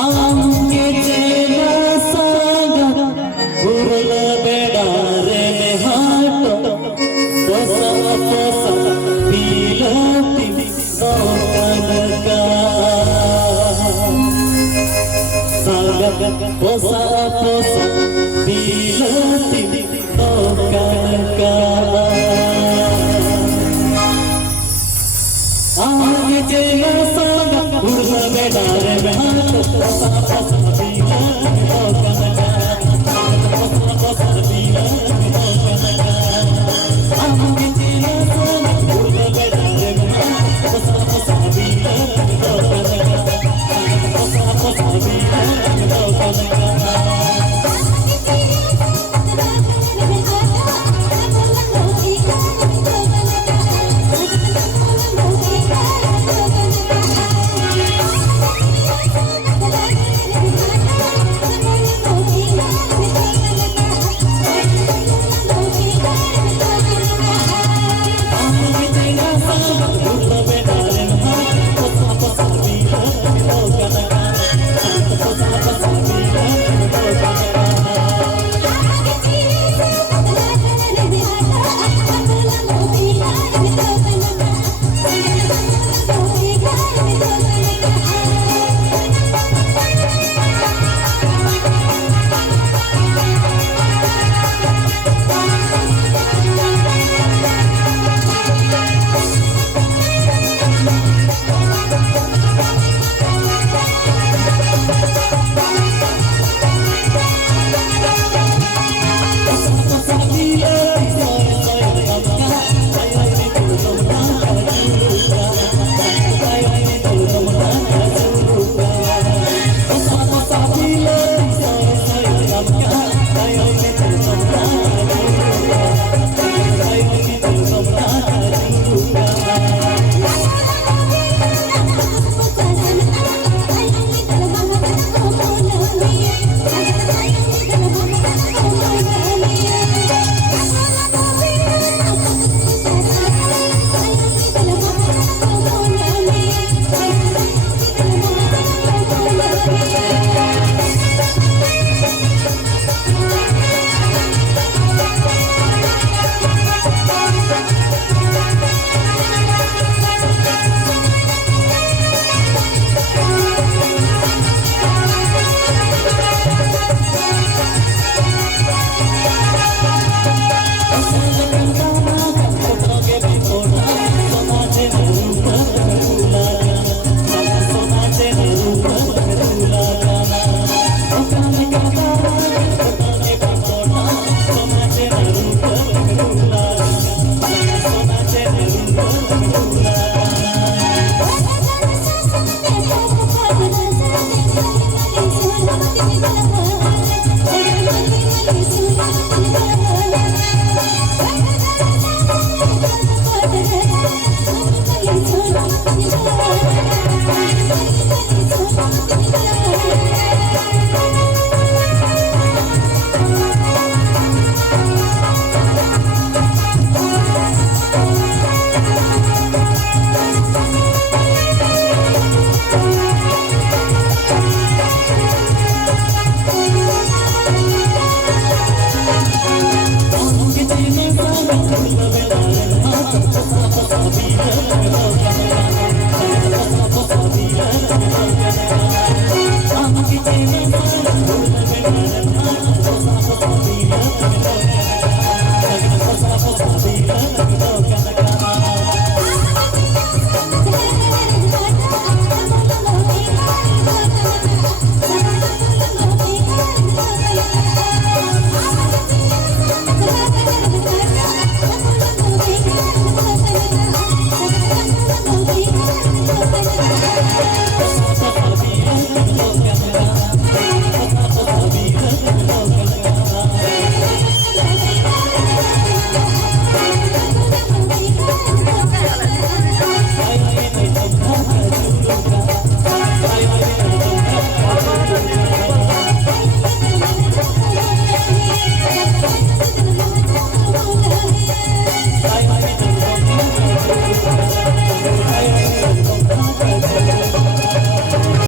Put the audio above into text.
आमके जेना सागा उरल बेड़ा रे में हाट पोसा पोसा पीलती नौकन का सागा पोसा पोसा पीलती नौकन का आमके जेना सागा उरल बेड़ा रे में हाट पोसा पोसा पीलती नौकन का पोसा पोसा पीलती नौकन का आमके जेना सागा उरल बेड़ा रे में हाट पोसा पोसा पीलती नौकन का पोसा पोसा पीलती नौकन का Thank you.